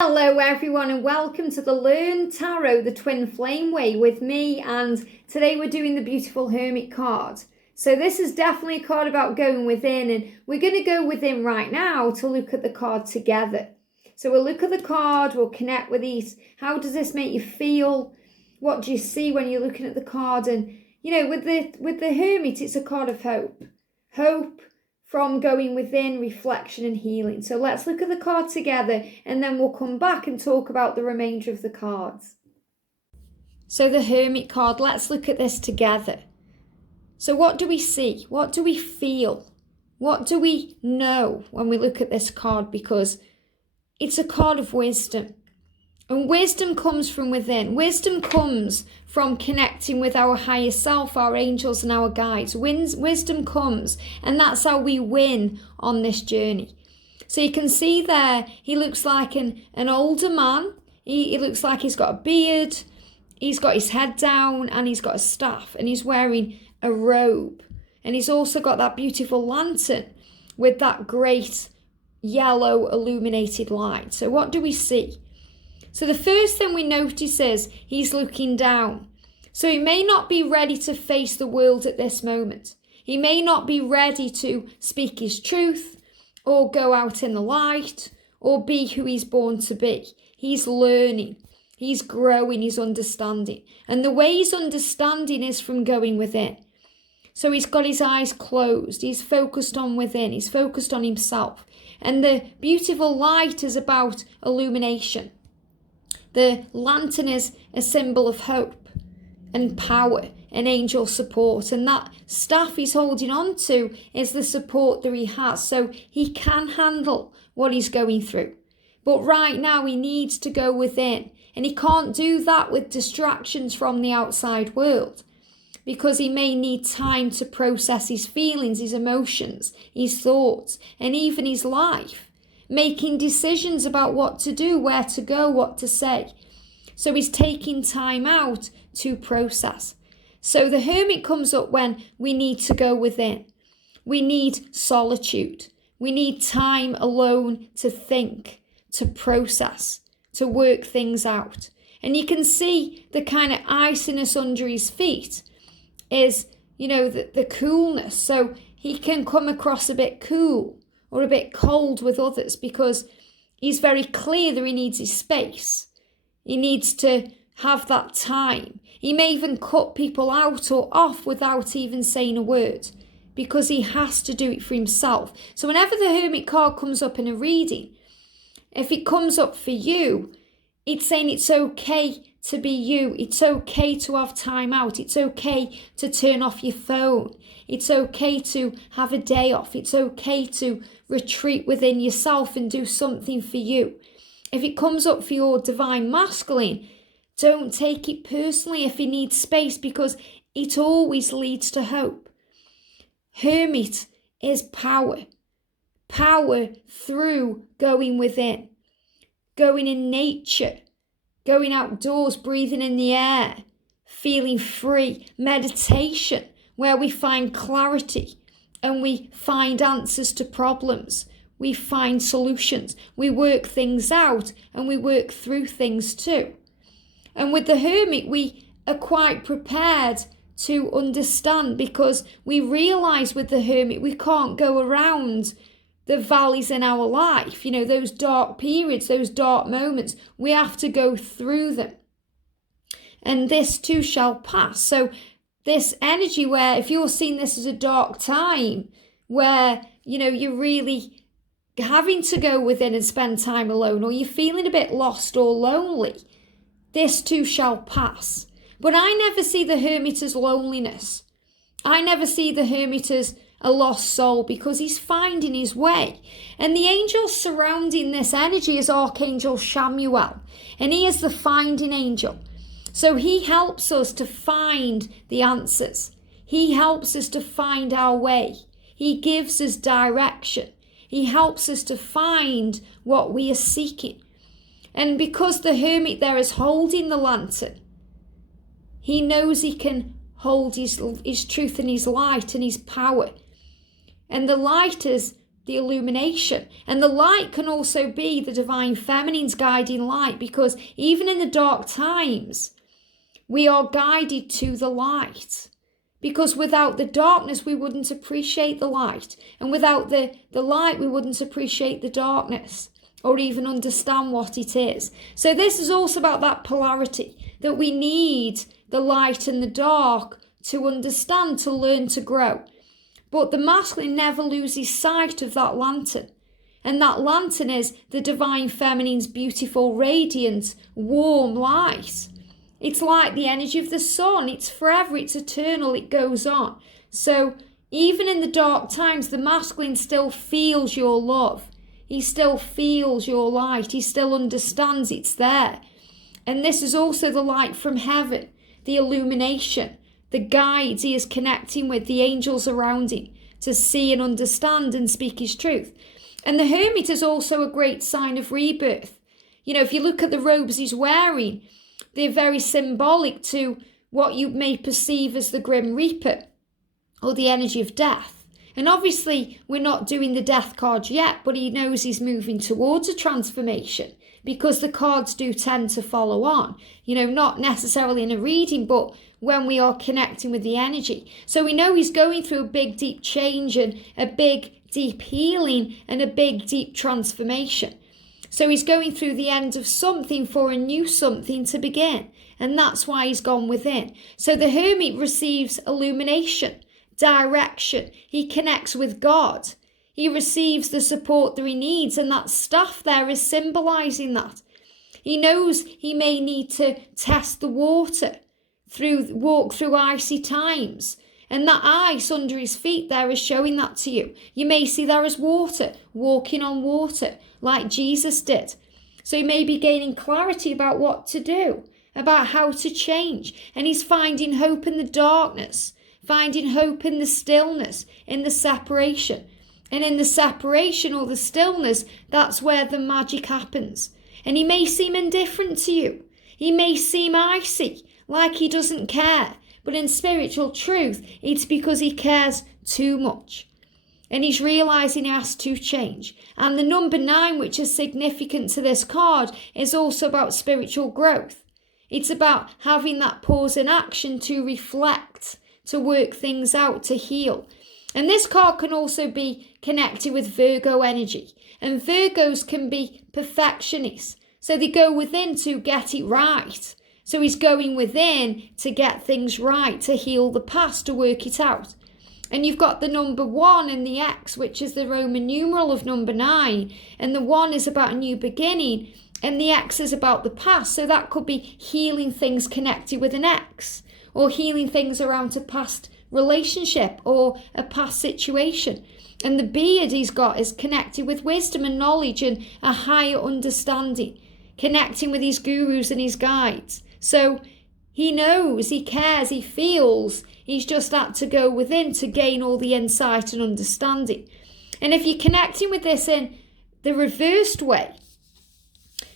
Hello everyone and welcome to the Learn Tarot, the Twin Flame Way with me, and today we're doing the beautiful Hermit card. So this is definitely a card about going within, and we're going to go within right now to look at the card together. So we'll look at the card, we'll connect with these. How does this make you feel? What do you see when you're looking at the card? And you know, with the Hermit, it's a card of hope. Hope from going within, reflection and healing. So let's look at the card together and then we'll come back and talk about the remainder of the cards. So the Hermit card, let's look at this together. So what do we see? What do we feel? What do we know when we look at this card? Because it's a card of wisdom. And wisdom comes from within. Wisdom comes from connecting with our higher self, our angels and our guides. Wisdom comes, and that's how we win on this journey. So you can see there, he looks like an older man. He looks like he's got a beard, he's got his head down, and he's got a staff, and he's wearing a robe. And he's also got that beautiful lantern with that great yellow illuminated light. So what do we see? So the first thing we notice is he's looking down. So he may not be ready to face the world at this moment. He may not be ready to speak his truth or go out in the light or be who he's born to be. He's learning, he's growing, he's understanding. And the way he's understanding is from going within. So he's got his eyes closed, he's focused on within, he's focused on himself. And the beautiful light is about illumination. The lantern is a symbol of hope and power and angel support. And that staff he's holding on to is the support that he has. So he can handle what he's going through. But right now he needs to go within. And he can't do that with distractions from the outside world. Because he may need time to process his feelings, his emotions, his thoughts, and even his life. Making decisions about what to do, where to go, what to say. So he's taking time out to process. So the Hermit comes up when we need to go within. We need solitude. We need time alone to think, to process, to work things out. And you can see the kind of iciness under his feet is, the coolness. So he can come across a bit cool or a bit cold with others because he's very clear that he needs his space. He needs to have that time. He may even cut people out or off without even saying a word because he has to do it for himself. So whenever the Hermit card comes up in a reading, if it comes up for you, it's saying it's okay to be you. It's okay to have time out. It's okay to turn off your phone. It's okay to have a day off. It's okay to retreat within yourself and do something for you. If it comes up for your divine masculine, don't take it personally if he needs space because it always leads to hope. Hermit is power. Power through going within, going in nature, going outdoors, breathing in the air, feeling free, meditation, where we find clarity and we find answers to problems. We find solutions. We work things out and we work through things too. And with the Hermit, we are quite prepared to understand because we realise with the Hermit, we can't go around the valleys in our life, those dark periods, those dark moments, we have to go through them. And this too shall pass. So this energy where if you're seeing this as a dark time, where, you're really having to go within and spend time alone, or you're feeling a bit lost or lonely, this too shall pass. But I never see the Hermit as loneliness. I never see the Hermit as a lost soul because he's finding his way. And the angel surrounding this energy is Archangel Chamuel, and he is the finding angel. So he helps us to find the answers. He helps us to find our way. He gives us direction. He helps us to find what we are seeking. And because the Hermit there is holding the lantern, he knows he can hold his truth and his light and his power. And the light is the illumination. And the light can also be the divine feminine's guiding light, because even in the dark times, we are guided to the light. Because without the darkness, we wouldn't appreciate the light. And without the light, we wouldn't appreciate the darkness or even understand what it is. So this is also about that polarity, that we need the light and the dark to understand, to learn, to grow. But the masculine never loses sight of that lantern. And that lantern is the divine feminine's beautiful, radiant, warm light. It's like the energy of the sun. It's forever, it's eternal, it goes on. So even in the dark times, the masculine still feels your love. He still feels your light. He still understands it's there. And this is also the light from heaven, the illumination, the guides he is connecting with, the angels around him, to see and understand and speak his truth. And the hermit is also a great sign of rebirth. You know, if you look at the robes he's wearing, they're very symbolic to what you may perceive as the Grim Reaper or the energy of death. And obviously, we're not doing the death card yet, but he knows he's moving towards a transformation, because the cards do tend to follow on, you know, not necessarily in a reading, but when we are connecting with the energy. So we know he's going through a big, deep change and a big, deep healing and a big, deep transformation. So he's going through the end of something for a new something to begin. And that's why he's gone within. So the hermit receives illumination, direction. He connects with God. He receives the support that he needs. And that staff there is symbolizing that. He knows he may need to test the water, walk through icy times. And that ice under his feet there is showing that to you. You may see there as water, walking on water, like Jesus did. So he may be gaining clarity about what to do, about how to change. And he's finding hope in the darkness, finding hope in the stillness, in the separation. And in the separation or the stillness, that's where the magic happens. And he may seem indifferent to you. He may seem icy, like he doesn't care. But in spiritual truth, it's because he cares too much. And he's realizing he has to change. And the number 9, which is significant to this card, is also about spiritual growth. It's about having that pause in action to reflect, to work things out, to heal. And this card can also be connected with Virgo energy. And Virgos can be perfectionists. So they go within to get it right. So he's going within to get things right, to heal the past, to work it out. And you've got the number 1 and the X, which is the Roman numeral of number 9. And the 1 is about a new beginning, and the X is about the past. So that could be healing things connected with an X, or healing things around a past relationship or a past situation. And the beard he's got is connected with wisdom and knowledge and a higher understanding, connecting with his gurus and his guides. So he knows, he cares, he feels. He's just had to go within to gain all the insight and understanding. And if you're connecting with this in the reversed way,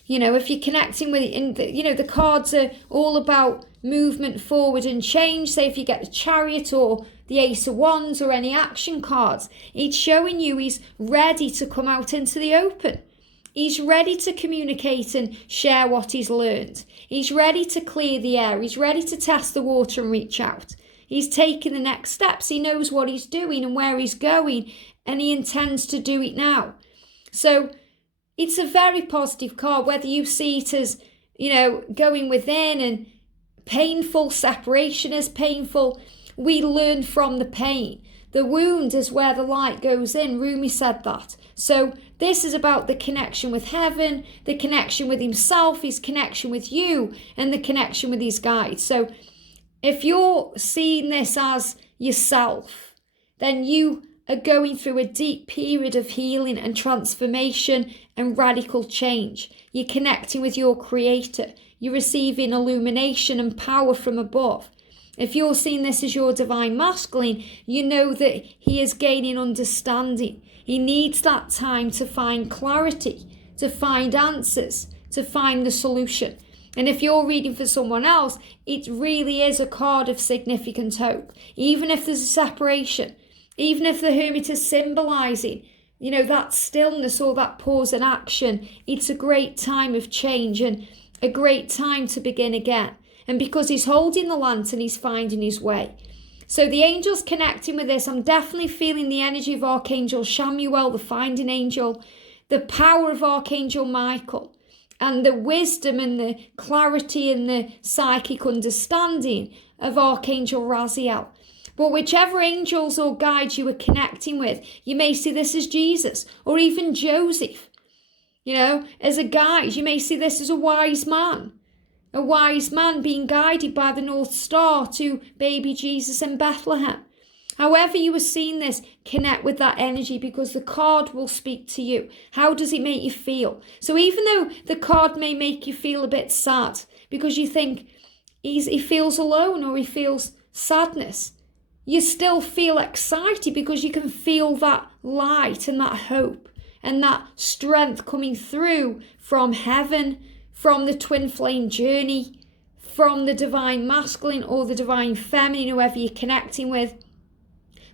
you know, if you're connecting with it in the, you know, the cards are all about movement forward and change. Say if you get the Chariot or the Ace of Wands or any action cards, it's showing you he's ready to come out into the open. He's ready to communicate and share what he's learned. He's ready to clear the air. He's ready to test the water and reach out. He's taking the next steps. He knows what he's doing and where he's going, and he intends to do it now. So it's a very positive card, whether you see it as, you know, going within and painful. Separation is painful. We learn from the pain. The wound is where the light goes in. Rumi said that. So this is about the connection with heaven, the connection with himself, his connection with you, and the connection with his guides. So if you're seeing this as yourself, then you are going through a deep period of healing and transformation and radical change. You're connecting with your creator. You're receiving illumination and power from above. If you're seeing this as your divine masculine, you know that he is gaining understanding. He needs that time to find clarity, to find answers, to find the solution. And if you're reading for someone else, it really is a card of significant hope. Even if there's a separation, even if the hermit is symbolizing that stillness or that pause in action, it's a great time of change and a great time to begin again. And because he's holding the lantern, he's finding his way. So the angels connecting with this, I'm definitely feeling the energy of Archangel Chamuel, the finding angel, the power of Archangel Michael, and the wisdom and the clarity and the psychic understanding of Archangel Raziel. But whichever angels or guides you are connecting with, you may see this as Jesus or even Joseph. As a guide, you may see this as a wise man being guided by the North Star to baby Jesus in Bethlehem. However you are seeing this, connect with that energy because the card will speak to you. How does it make you feel? So even though the card may make you feel a bit sad because you think he feels alone or he feels sadness, you still feel excited because you can feel that light and that hope and that strength coming through from heaven, from the twin flame journey, from the divine masculine or the divine feminine, whoever you're connecting with.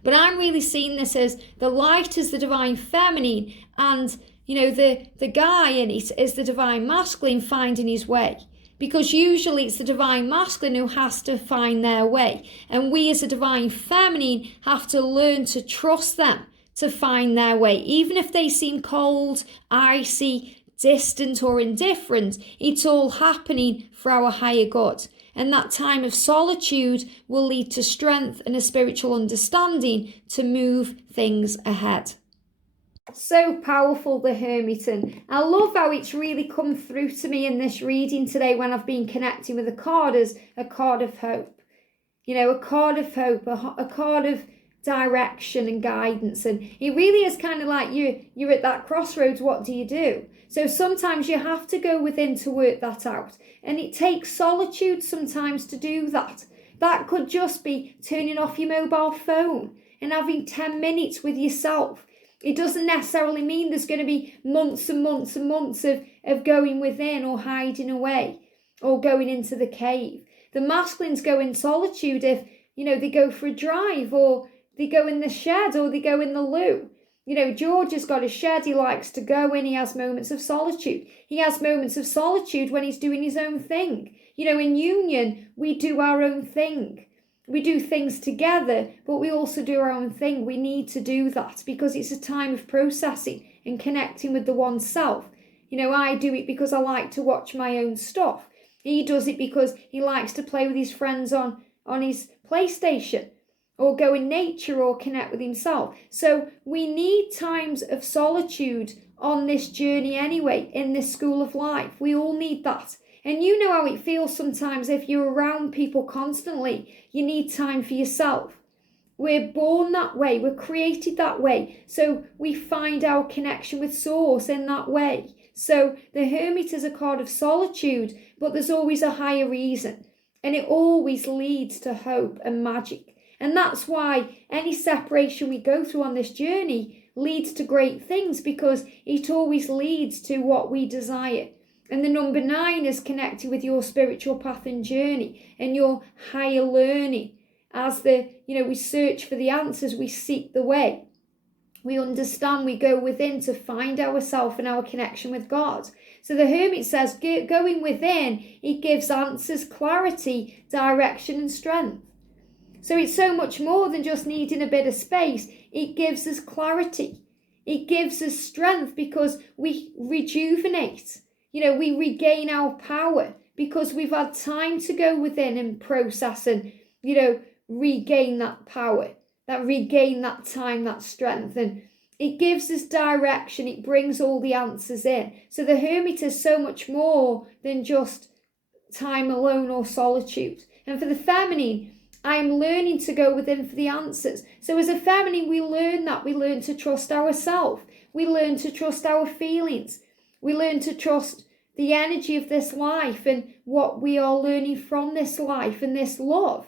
But I'm really seeing this as the light is the divine feminine and, the guy in it is the divine masculine finding his way. Because usually it's the divine masculine who has to find their way. And we as a divine feminine have to learn to trust them to find their way. Even if they seem cold, icy, distant or indifferent, it's all happening for our higher good. And that time of solitude will lead to strength and a spiritual understanding to move things ahead. So powerful, the Hermit, and I love how it's really come through to me in this reading today when I've been connecting with the card as a card of hope. A card of hope, a card of direction and guidance. And it really is kind of like you're at that crossroads. What do you do? So sometimes you have to go within to work that out. And it takes solitude sometimes to do that. That could just be turning off your mobile phone and having 10 minutes with yourself. It doesn't necessarily mean there's going to be months and months and months of going within or hiding away or going into the cave. The masculines go in solitude if, they go for a drive or they go in the shed or they go in the loo. George has got a shed he likes to go in. He has moments of solitude. He has moments of solitude when he's doing his own thing. In union, we do our own thing. We do things together, but we also do our own thing. We need to do that because it's a time of processing and connecting with the oneself. I do it because I like to watch my own stuff. He does it because he likes to play with his friends on his PlayStation or go in nature or connect with himself. So we need times of solitude on this journey anyway, in this school of life. We all need that. And you know how it feels sometimes if you're around people constantly. You need time for yourself. We're born that way. We're created that way. So we find our connection with Source in that way. So the Hermit is a card of solitude, but there's always a higher reason. And it always leads to hope and magic. And that's why any separation we go through on this journey leads to great things, because it always leads to what we desire. And the number 9 is connected with your spiritual path and journey and your higher learning. As we search for the answers, we seek the way. We understand, we go within to find ourselves and our connection with God. So the Hermit says, going within, it gives answers, clarity, direction and strength. So it's so much more than just needing a bit of space. It gives us clarity. It gives us strength because we rejuvenate. We regain our power because we've had time to go within and process and, regain that power, regain that time, that strength. And it gives us direction. It brings all the answers in. So the Hermit is so much more than just time alone or solitude. And for the feminine, I am learning to go within for the answers. So as a feminine, we learn that. We learn to trust ourselves. We learn to trust our feelings. We learn to trust the energy of this life and what we are learning from this life and this love.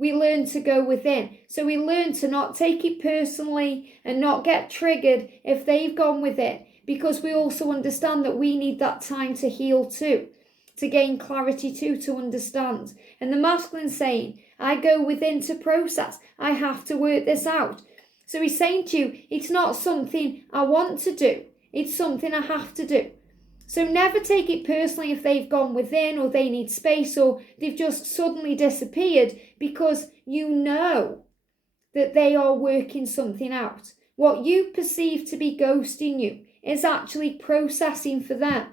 We learn to go within. So we learn to not take it personally and not get triggered if they've gone within, because we also understand that we need that time to heal too, to gain clarity too, to understand. And the masculine saying, I go within to process. I have to work this out. So he's saying to you, it's not something I want to do. It's something I have to do. So never take it personally if they've gone within or they need space or they've just suddenly disappeared, because you know that they are working something out. What you perceive to be ghosting you is actually processing for them.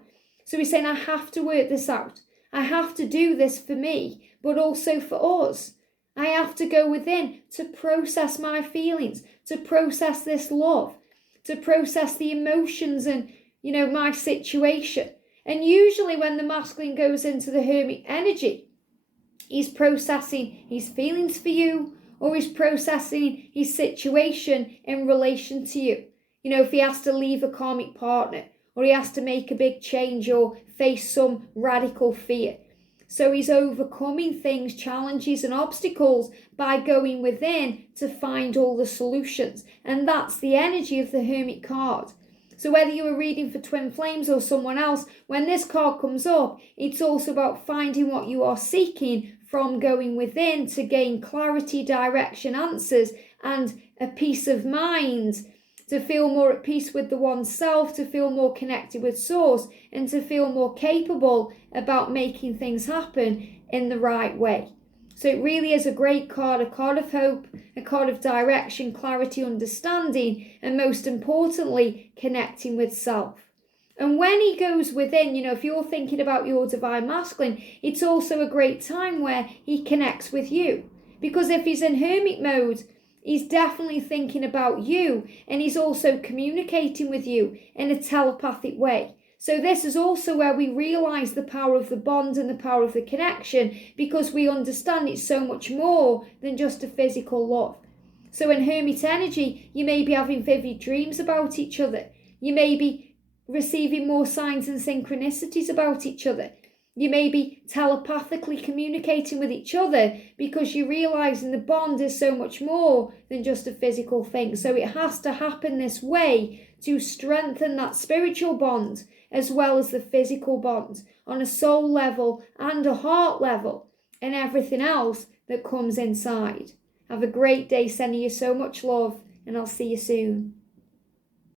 So he's saying, I have to work this out. I have to do this for me, but also for us. I have to go within to process my feelings, to process this love, to process the emotions and, my situation. And usually when the masculine goes into the hermit energy, he's processing his feelings for you, or he's processing his situation in relation to you. If he has to leave a karmic partner, or he has to make a big change or face some radical fear. So he's overcoming things, challenges and obstacles by going within to find all the solutions. And that's the energy of the Hermit card. So whether you are reading for twin flames or someone else, when this card comes up, it's also about finding what you are seeking from going within to gain clarity, direction, answers, and a peace of mind, to feel more at peace with the oneself, to feel more connected with source, and to feel more capable about making things happen in the right way. So it really is a great card, a card of hope, a card of direction, clarity, understanding, and most importantly, connecting with self. And when he goes within, if you're thinking about your divine masculine, it's also a great time where he connects with you. Because if he's in hermit mode, he's definitely thinking about you, and he's also communicating with you in a telepathic way. So this is also where we realize the power of the bond and the power of the connection, because we understand it's so much more than just a physical love. So in hermit energy, you may be having vivid dreams about each other. You may be receiving more signs and synchronicities about each other. You may be telepathically communicating with each other because you realize the bond is so much more than just a physical thing. So it has to happen this way to strengthen that spiritual bond as well as the physical bond on a soul level and a heart level, and everything else that comes inside. Have a great day, sending you so much love, and I'll see you soon.